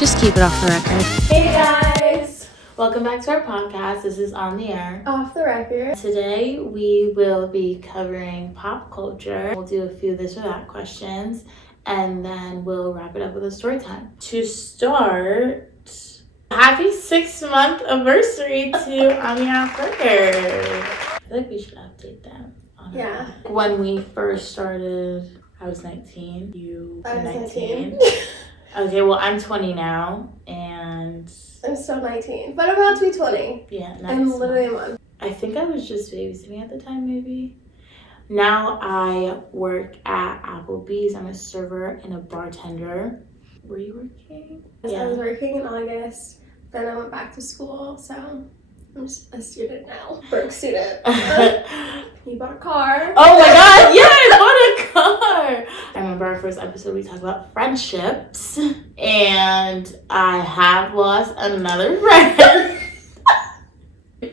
Just keep it off the record. Hey guys! Welcome back to our podcast. This is On the Air. Off the record. Today we will be covering pop culture. We'll do a few this or that questions and then we'll wrap it up with a story time. To start, happy 6-month anniversary to On the Air. I feel like we should update them. Yeah. When we first started, I was 19. You were 19. Okay, well, I'm 20 now, and... I'm still 19, but I'm about to be 20. Yeah, nice. I'm literally a month. I think I was just babysitting at the time, maybe. Now I work at Applebee's. I'm a server and a bartender. Were you working? I was working in August, then I went back to school, so I'm just a student now. Broke student. You bought a car. Oh my god, yeah, I bought a car! I remember our first episode, we talked about friendships, and I have lost another friend.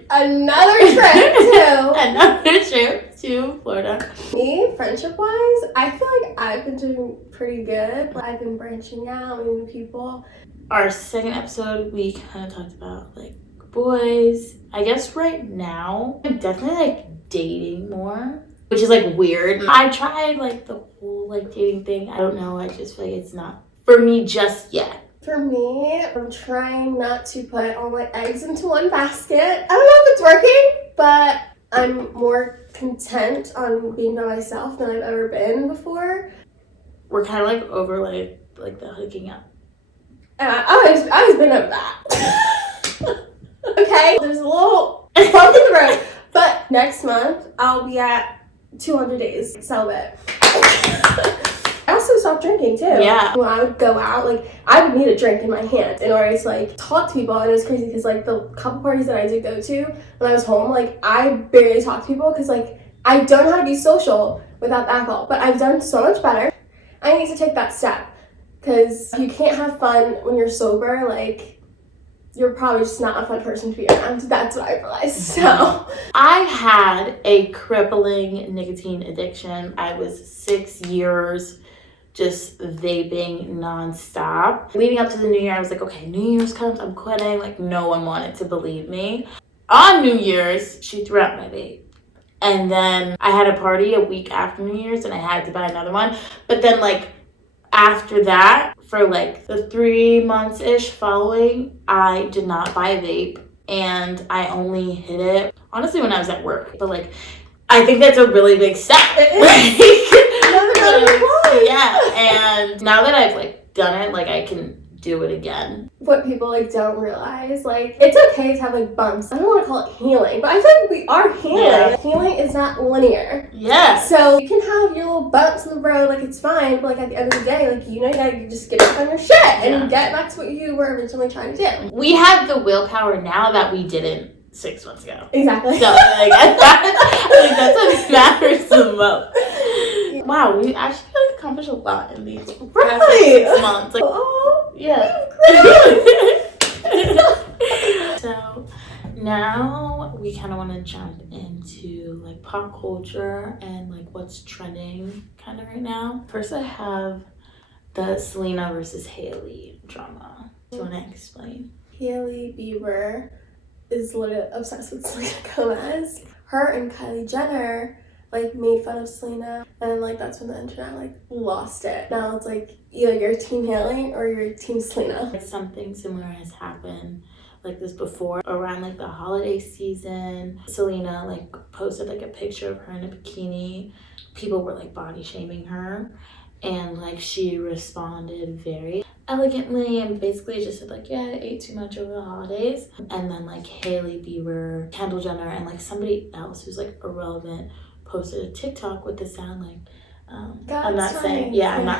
Another trip, too. Another trip to Florida. Me, friendship-wise, I feel like I've been doing pretty good. I've been branching out, meeting people. Our second episode, we kind of talked about, like, boys. I guess right now, I'm definitely, like, dating more, which is, like, weird. I tried, like, the whole, like, dating thing. I don't know. I just feel like it's not for me just yet. For me, I'm trying not to put all my eggs into one basket. I don't know if it's working, but I'm more content on being by myself than I've ever been before. We're kind of, like, over, like the hooking up. I always been over that. Okay, there's a little bump in the road. But next month, I'll be at 200 days celibate. I also stopped drinking, too. Yeah. When I would go out, like, I would need a drink in my hand in order to, like, talk to people. And it was crazy because, like, the couple parties that I did go to when I was home, like, I barely talked to people because, like, I don't know how to be social without alcohol. But I've done so much better. I need to take that step because you can't have fun when you're sober, like... You're probably just not a fun person to be around. That's what I realized. So I had a crippling nicotine addiction. I was 6 years just vaping nonstop. Leading up to the new year, I was like, okay, New Year's comes, I'm quitting. Like, no one wanted to believe me. On New Year's, she threw out my vape. And then I had a party a week after New Year's and I had to buy another one. But then, like, after that, for like the 3 months-ish following, I did not buy a vape and I only hit it, honestly, when I was at work. But like, I think that's a really big step. Yeah, and now that I've like done it, like I can do it again. What people like don't realize, like, it's okay to have like bumps. I don't want to call it healing, but I feel like we are healing. Yeah. Healing is not linear. Yeah. So you can have your little bumps in the road, like it's fine, but like at the end of the day, like you gotta just get back on your shit and get back to what you were originally trying to do. We have the willpower now that we didn't 6 months ago. Exactly. So like that's what matters the most. Wow, we actually accomplished a lot in these past 6 months. Like, oh, yeah. So now we kind of want to jump into like pop culture and like what's trending kind of right now. First, I have the Selena versus Hailey drama. Do you want to explain? Hailey Bieber is literally obsessed with Selena Gomez. Her and Kylie Jenner like made fun of Selena, and like that's when the internet like lost it. Now it's like either you're team Hailey or you're team Selena. Like something similar has happened like this before around like the holiday season. Selena like posted like a picture of her in a bikini. People were like body shaming her, and like she responded very elegantly and basically just said like, yeah, I ate too much over the holidays. And then like Hailey Bieber, Kendall Jenner, and like somebody else who's like irrelevant posted a TikTok with the sound like, I'm not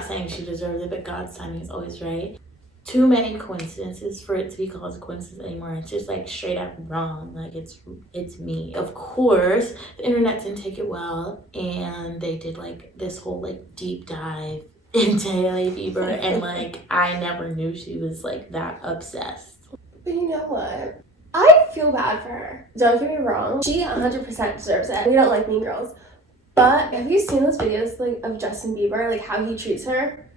saying she deserves it, but God's timing is always right. Too many coincidences for it to be called a coincidence anymore. It's just like straight up wrong. Like it's me. Of course, the internet didn't take it well, and they did like this whole like deep dive into Hailey Bieber, and like I never knew she was like that obsessed. But you know what? I feel bad for her. Don't get me wrong. She 100% deserves it. We don't like Mean Girls. But have you seen those videos like of Justin Bieber, like how he treats her?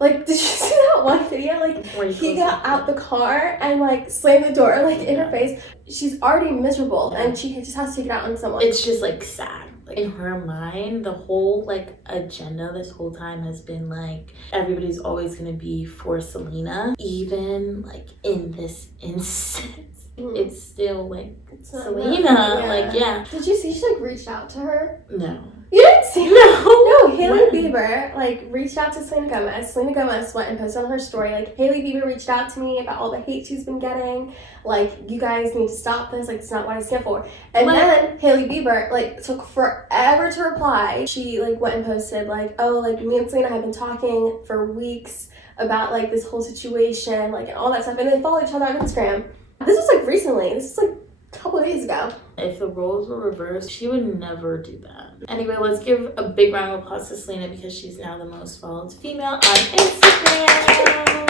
Like, did you see that one video? Like, he got out the car and, like, slammed the door, like, in her face. She's already miserable, and she just has to take it out on someone. It's just, like, sad. Like, in her mind, the whole, like, agenda this whole time has been, like, everybody's always gonna be for Selena. Even, like, in this instance, it's still, like, Selena. Like, yeah. Did you see she, like, reached out to her? No. You didn't see No. No, Hailey Bieber, like, reached out to Selena Gomez. Selena Gomez went and posted on her story, like, Hailey Bieber reached out to me about all the hate she's been getting. Like, you guys need to stop this. Like, it's not what I stand for. And then Hailey Bieber, like, took forever to reply. She, like, went and posted, like, oh, like, me and Selena have been talking for weeks about, like, this whole situation, like, and all that stuff. And they follow each other on Instagram. This was, like, recently. This was, like, a couple of days ago. If the roles were reversed, she would never do that. Anyway, let's give a big round of applause to Selena because she's now the most followed female on Instagram.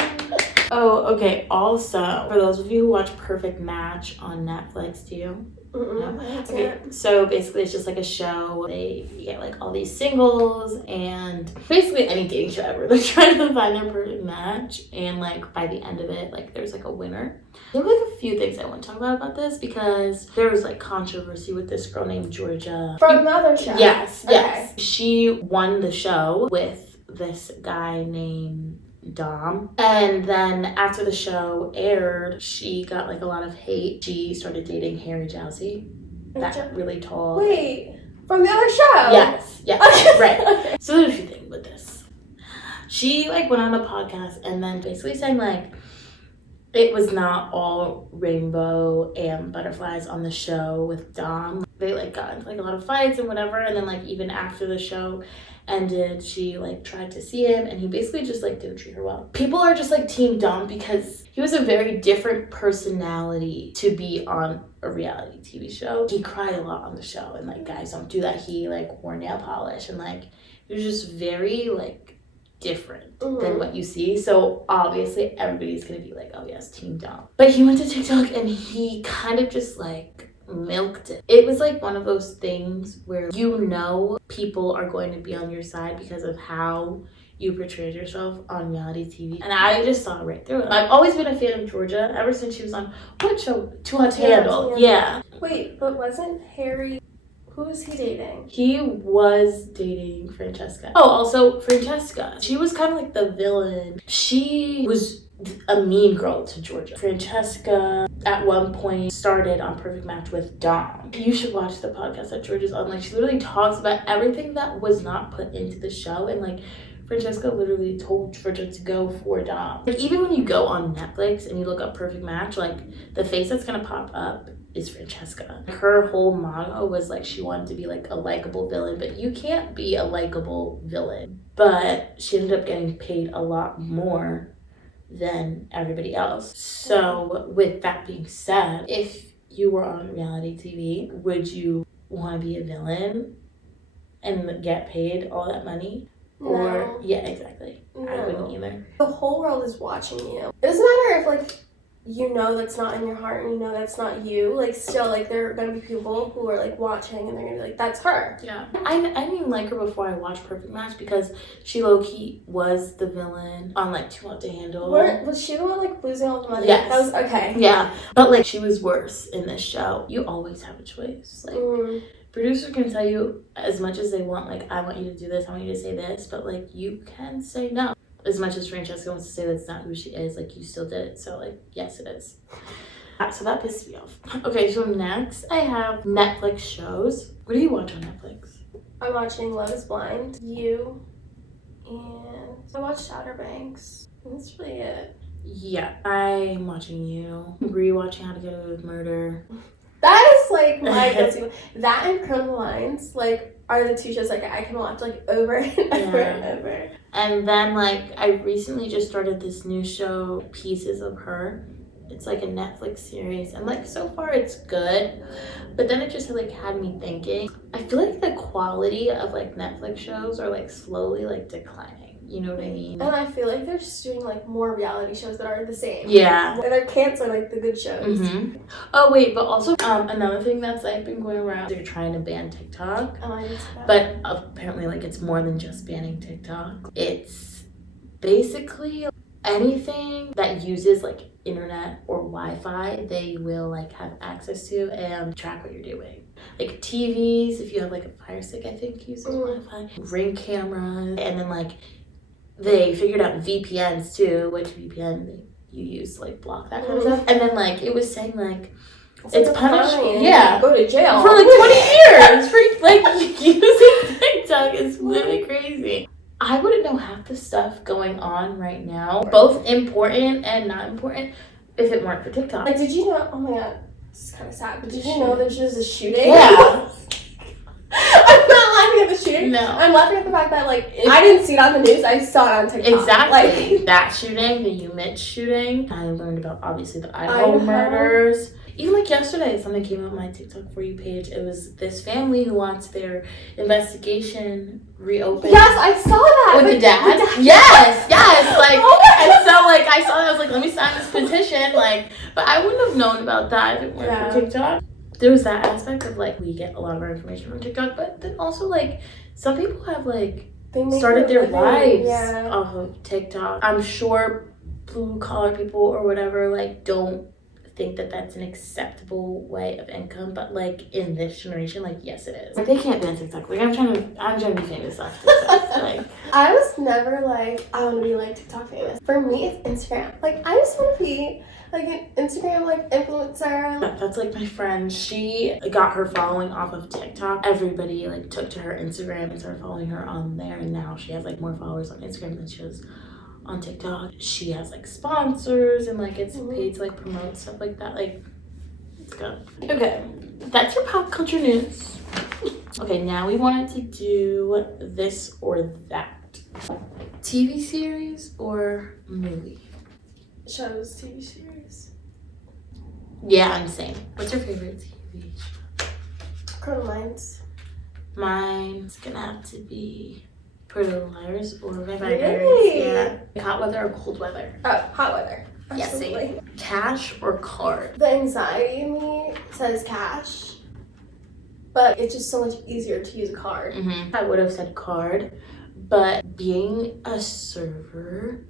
Oh, okay. Also, for those of you who watch Perfect Match on Netflix, do you? No? Okay, so basically it's just like a show. They get like all these singles and basically any dating show ever. They're trying to find their perfect match, and like by the end of it, like there's like a winner. There were like a few things I want to talk about this because there was like controversy with this girl named Georgia from another show. Yes. She won the show with this guy named Dom, and then after the show aired, she got like a lot of hate. She started dating Harry Jowsey, that really tall. Wait, from the other show? Yes, right. So there's a few things with this. She like went on a podcast and then basically saying like it was not all rainbow and butterflies on the show with Dom. They like got into like a lot of fights and whatever, and then like even after the show ended, she like tried to see him and he basically just like didn't treat her well. People are just like team Dom because he was a very different personality to be on a reality TV show. He cried a lot on the show and like guys don't do that. He like wore nail polish and like he was just very like different than what you see. So obviously everybody's gonna be like, oh yes, team Dom. But he went to TikTok and he kind of just like milked it. It was like one of those things where you know people are going to be on your side because of how you portrayed yourself on reality TV. And I just saw right through it. I've always been a fan of Georgia ever since she was on what show? Too Hot to Handle. Yeah. Wait, but wasn't Harry, who was he dating? He was dating Francesca. Oh, also Francesca. She was kind of like the villain. She was a mean girl to Georgia. Francesca at one point started on Perfect Match with Dom. You should watch the podcast that Georgia's on. Like she literally talks about everything that was not put into the show, and like Francesca literally told Georgia to go for Dom. Like even when you go on Netflix and you look up Perfect Match, like the face that's gonna pop up is Francesca. Her whole motto was like she wanted to be like a likable villain, but you can't be a likable villain. But she ended up getting paid a lot more than everybody else. So with that being said, if you were on reality TV, would you want to be a villain and get paid all that money? No. Or yeah, exactly. No. I wouldn't either. The whole world is watching you. It doesn't matter if like you know that's not in your heart and you know that's not you, like still like there are gonna be people who are like watching and they're gonna be like, that's her. Yeah. I didn't like her before I watched Perfect Match because she low-key was the villain on like Too Hot to Handle. Was she the one like losing all the money? Yes. That was okay. Yeah. But like she was worse in this show. You always have a choice. Like producers can tell you as much as they want, like, I want you to do this, I want you to say this, but like you can say no. As much as Francesca wants to say that's not who she is, like you still did it. So like, yes, it is. So that pissed me off. Okay, so next I have Netflix shows. What do you watch on Netflix? I'm watching Love is Blind, You, and I watched Outer Banks. And that's really it. Yeah, I'm watching You. Rewatching How to Get Away with Murder. That is like my guilty one. That and Criminal Minds, like, are the two shows like I can watch like over and over and over. And then like I recently just started this new show, Pieces of Her. It's like a Netflix series, and like so far it's good, but then it just like had me thinking. I feel like the quality of like Netflix shows are like slowly like declining. You know what I mean? And I feel like they're just doing like more reality shows that are the same. Yeah. And they're canceling like the good shows. Oh wait, but also another thing that's like been going around, they're trying to ban TikTok. Oh, I didn't see that. But apparently like it's more than just banning TikTok. It's Basically, anything that uses like internet or Wi-Fi, they will like have access to and track what you're doing. Like TVs, if you have like a Fire Stick, I think uses Wi-Fi. Ring cameras, and then like they figured out VPNs too, which VPN you use to like block that kind of stuff. And then like it was saying like it's punishment. Yeah, go to jail for like 20 years for like using TikTok. It's really crazy. I wouldn't know half the stuff going on right now, both important and not important, if it weren't for TikTok. Like, did you know? Oh my god, this is kind of sad. But did you know there's just a shooting? Yeah. I'm not laughing at the shooting. No. I'm laughing at the fact that like I didn't see it on the news. I saw it on TikTok. Exactly. Like that shooting, the UMitch shooting. I learned about obviously the Idaho murders. Even like yesterday, something came up on my TikTok For You page. It was this family who wants their investigation reopened. Yes, I saw that. With the dad? Yes. Like, and so like I saw that, I was like, let me sign this petition. Like, but I wouldn't have known about that if it weren't for TikTok. There was that aspect of like we get a lot of our information from TikTok, but then also like some people have like started their lives off of TikTok. I'm sure blue collar people or whatever like don't think that that's an acceptable way of income, but like in this generation, like yes it is. Like they can't be on TikTok. Like I'm trying to be famous off TikTok. Like I was never like I want to be like TikTok famous. For me, it's Instagram. Like I just want to be like an Instagram like influencer. That's like my friend. She got her following off of TikTok. Everybody like took to her Instagram and started following her on there, and now she has like more followers on Instagram than she does on TikTok. She has like sponsors and like it's paid to like promote stuff like that. Like it's good. Okay, that's your pop culture news. Okay, now we wanted to do this or that. TV series or movie? Shows, TV series. Yeah, I'm the same. What's your favorite TV show? Criminal Minds. Mine's gonna have to be Pretty Little Liars or Vampire Really? Diaries. Yeah. Hot weather or cold weather? Oh, hot weather. Absolutely. Yeah, same. Cash or card? The anxiety in me says cash, but it's just so much easier to use a card. I would have said card, but being a server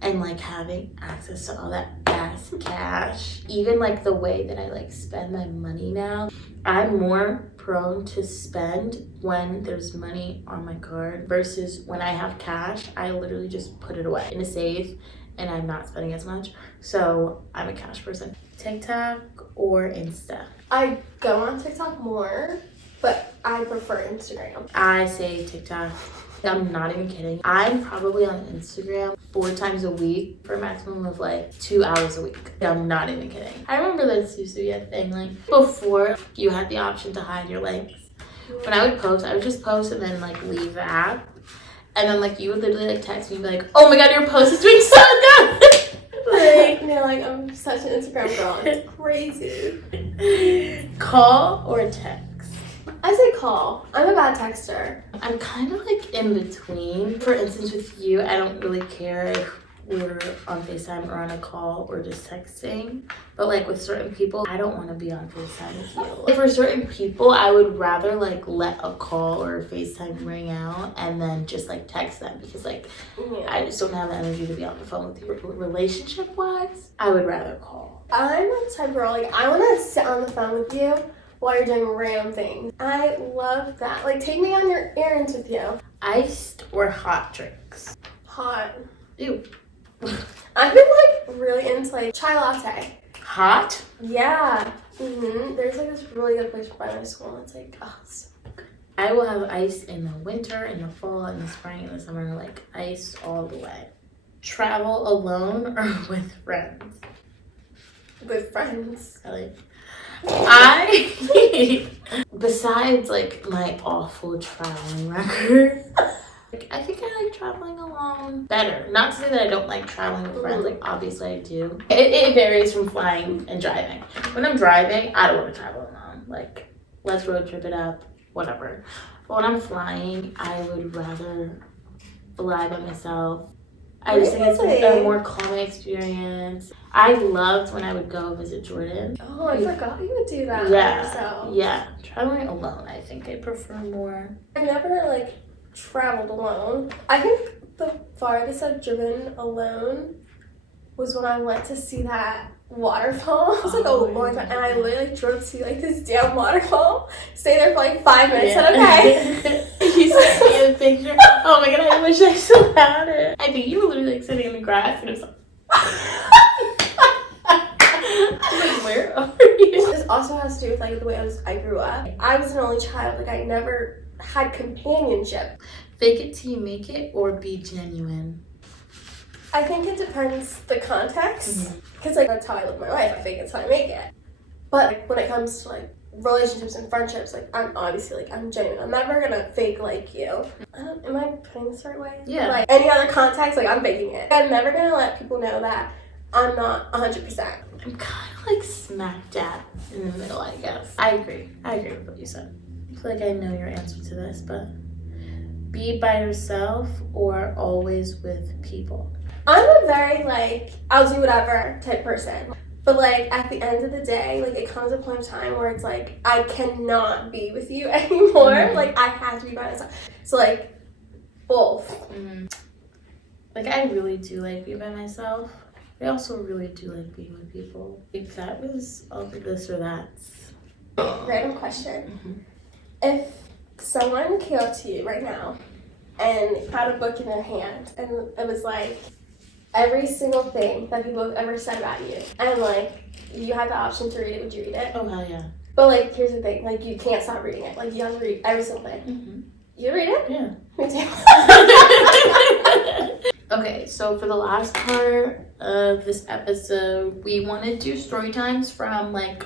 and like having access to all that fast cash, even like the way that I like spend my money now, I'm more prone to spend when there's money on my card versus when I have cash. I literally just put it away in a safe and I'm not spending as much. So I'm a cash person. TikTok or Insta? I go on TikTok more, but I prefer Instagram. I say TikTok. I'm not even kidding. I'm probably on Instagram 4 times a week for a maximum of like 2 hours a week. I'm not even kidding. I remember this used to be a thing. Like before you had the option to hide your links. When I would post, I would just post and then like leave the app. And then like you would literally like text me and be like, oh my god, your post is doing so good. Like, you know, like I'm such an Instagram girl. It's crazy. Call or text? I say call. I'm a bad texter. I'm kind of like in between. For instance, with you, I don't really care if we're on FaceTime or on a call or just texting. But like with certain people, I don't want to be on FaceTime with you. Like, for certain people, I would rather like let a call or a FaceTime ring out and then just like text them because like I just don't have the energy to be on the phone with you. Relationship wise, I would rather call. I'm the type of girl, like I want to sit on the phone with you while you're doing random things. I love that. Like, take me on your errands with you. Iced or hot drinks? Hot. Ew. I've been like really into like chai latte. Hot? Yeah. There's like this really good place by my school and it's like, oh, so good. I will have ice in the winter, in the fall, in the spring, in the summer, like ice all the way. Travel alone or with friends? With friends. Besides like my awful traveling record, like, I think I like traveling alone better. Not to say that I don't like traveling with friends, like obviously I do. It varies from flying and driving. When I'm driving, I don't want to travel alone. Like, let's road trip it up, whatever. But when I'm flying, I would rather fly by myself. I just think it's a more calming experience. I loved when I would go visit Jordan. Oh, I forgot you would do that. Yeah. Traveling alone, I think I prefer more. I've never like traveled alone. I think the farthest I've driven alone was when I went to see that waterfall. It was like a long time, and I literally drove to see like this damn waterfall. Stayed there for like 5 minutes. Said okay. You sent me a picture. Oh my god, I wish I still had it. I think you were literally like sitting in the grass, and it was like. Like, where are you? This also has to do with like the way I grew up. I was an only child. Like I never had companionship. Fake it till you make it, or be genuine. I think it depends the context, because like that's how I live my life. I fake it till I make it. But like, when it comes to like relationships and friendships, like I'm obviously like I'm genuine. I'm never gonna fake like you. Am I putting this the right way? Yeah. Like any other context, like I'm faking it. I'm never gonna let people know that I'm not 100%. I'm kind of like smack dab in the middle, I guess. I agree with what you said. I feel like I know your answer to this, but be by yourself or always with people? I'm a very like I'll do whatever type person. But like at the end of the day, like it comes a point of time where it's like I cannot be with you anymore. Like I have to be by myself. So like both. Like I really do like being by myself. I also really do like being with people. If that was all the this or that. Random question. If someone came up to you right now and had a book in their hand and it was like every single thing that people have ever said about you, and like you had the option to read it, would you read it? Oh hell yeah. But like here's the thing, like you can't stop reading it. Like you have to read every single thing. You read it? Yeah. Me too. Okay, so for the last part of this episode, we want to do story times from like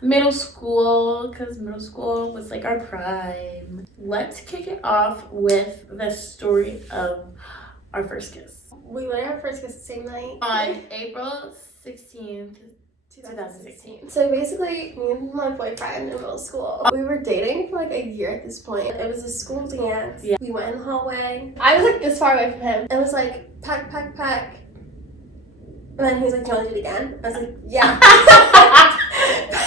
middle school, because middle school was like our prime. Let's kick it off with the story of our first kiss. We literally had our first kiss the same night. On April 16th, 2016. So basically, me and my boyfriend in middle school, we were dating for like a year at this point. It was a school dance. Yeah. We went in the hallway. I was like this far away from him. It was like, pack, pack, pack. And then he was like, do you want to do it again? I was like, yeah.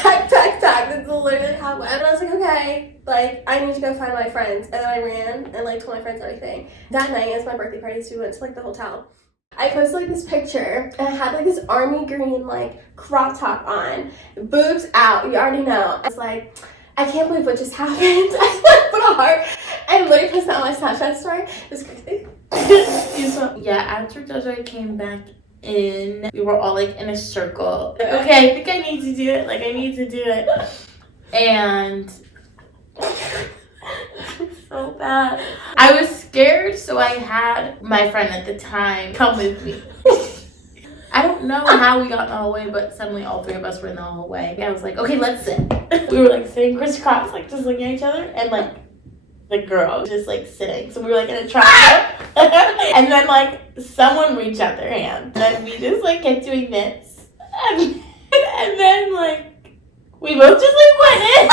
Pack, pack, pack. That's literally how it went. And I was like, okay. Like, I need to go find my friends. And then I ran and like told my friends everything. That night, it was my birthday party, so we went to like the hotel. I posted like this picture and I had like this army green like crop top on, boobs out, you already know. I was like, I can't believe what just happened. I put a heart. I literally posted that on my Snapchat story. It was crazy. Yeah, after Desiree came back in, we were all like in a circle. Okay, I think I need to do it. Like I need to do it. And so bad. I was scared, so I had my friend at the time come with me. I don't know how we got in the hallway, but suddenly all three of us were in the hallway. I was like, okay, let's sit. We were like sitting crisscross, like just looking at each other, and like the girl was just like sitting. So we were like in a triangle. And then like someone reached out their hand. And then we just like kept doing this. And then like we both just like went in.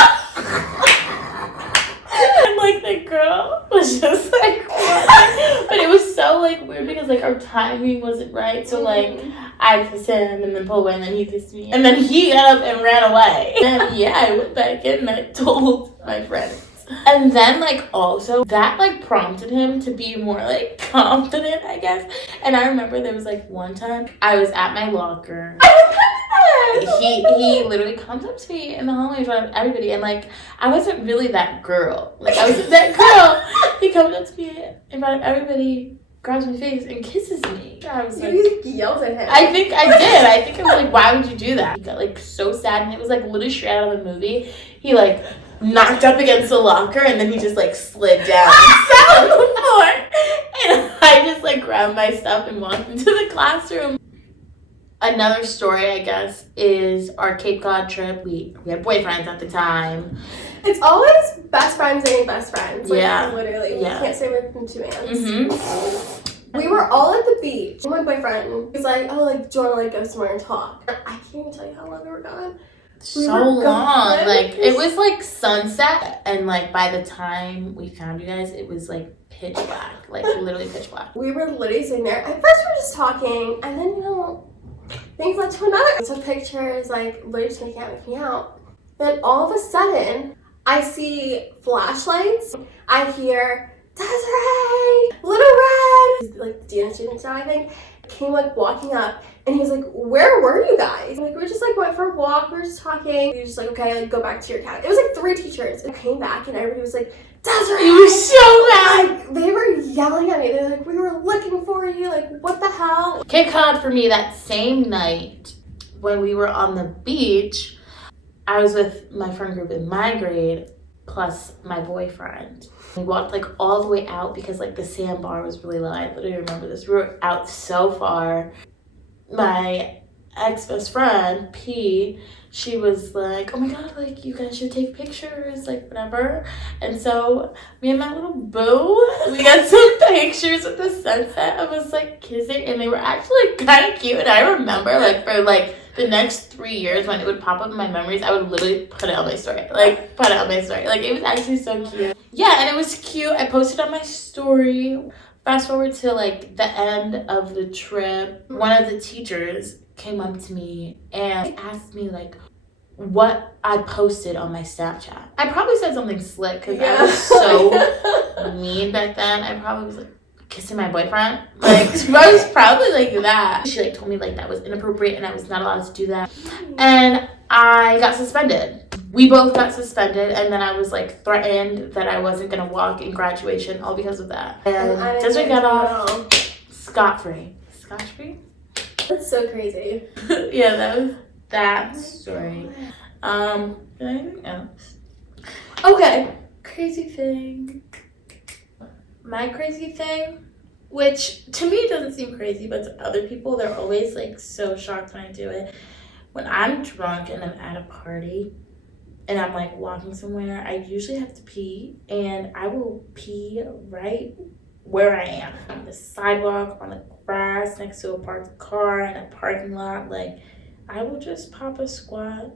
And like the girl was just like what? But it was so like weird because like our timing wasn't right. So like I kissed him and then pulled away and then he kissed me. And then he got up and ran away. And yeah, I went back in and I told my friends. And then like also that like prompted him to be more like confident, I guess. And I remember there was like one time I was at my locker. He literally comes up to me in the hallway in front of everybody, and like I wasn't really that girl. Like I wasn't that girl. He comes up to me in front of everybody, grabs my face, and kisses me. I was like, you yelled at him. I think I did. I think I was like, why would you do that? He got like so sad, and it was like literally straight out of a movie. He like knocked up against the locker, and then he just like slid down and sat on the floor. And I just like grabbed my stuff and walked into the classroom. Another story, I guess, is our Cape Cod trip. We had boyfriends at the time. It's always best friends dating best friends. Like, Yeah. Literally. Yeah. You can't say we're from two mans. We were all at the beach. My boyfriend was like, oh, like, do you want to like go somewhere and talk? I can't even tell you how long we were gone. So long. Like, it was like sunset. And like by the time we found you guys, it was like pitch black. Like literally pitch black. We were literally sitting there. At first we were just talking. And then, you know, things led to another. So pictures, like, literally just making me out. Then all of a sudden, I see flashlights. I hear, Desiree! Little Red! He's like the DNA students now, I think. Came like walking up and he was like, where were you guys? Like, we just like went for a walk, we were just talking. We were just like, okay, like go back to your cabin. It was like 3 teachers. And came back and everybody was like, Desiree! You were so mad! Like, they were yelling at me. They're like, we were looking for you. Like, what the hell? Cape Cod for me that same night when we were on the beach, I was with my friend group in my grade plus my boyfriend. We walked like all the way out because like the sandbar was really low. I literally remember this. We were out so far. My ex-best friend, P, she was like, oh my god, like you guys should take pictures, like whatever. And so me and my little boo, we got some pictures with the sunset of us like kissing, and they were actually kind of cute. And I remember like for like the next 3 years when it would pop up in my memories, I would literally put it on my story. Like it was actually so cute. Yeah, and it was cute. I posted on my story. Fast forward to like the end of the trip, one of the teachers came up to me and asked me like what I posted on my Snapchat. I probably said something slick because I was so mean back then. I probably was like kissing my boyfriend. Like I was probably like that. She like told me like that was inappropriate and I was not allowed to do that. And I got suspended. We both got suspended, and then I was like threatened that I wasn't gonna walk in graduation, all because of that. And Desiree got off scot-free. Scotch-free? That's so crazy. Yeah, that was that story. Anything else? Okay, crazy thing. My crazy thing, which to me doesn't seem crazy, but to other people, they're always like so shocked when I do it. When I'm drunk and I'm at a party and I'm like walking somewhere, I usually have to pee, and I will pee right where I am, on the sidewalk, on the grass, next to a parked car, in a parking lot. Like, I will just pop a squat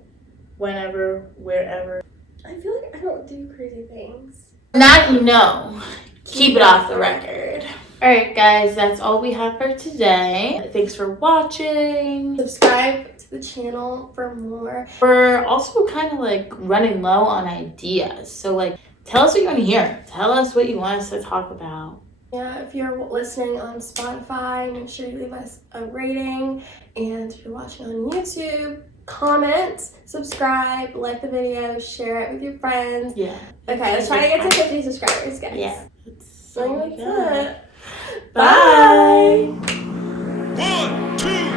whenever, wherever. I feel like I don't do crazy things. No. Keep it off the record. Alright guys, that's all we have for today. Thanks for watching. Subscribe to the channel for more. We're also kind of like running low on ideas. So like, tell us what you want to hear. Tell us what you want us to talk about. Yeah, if you're listening on Spotify, make sure you leave us a rating. And if you're watching on YouTube, comment, subscribe, like the video, share it with your friends. Yeah. Okay, let's try to get to 50 subscribers, guys. Yeah. So that's it. Bye. 1, 2,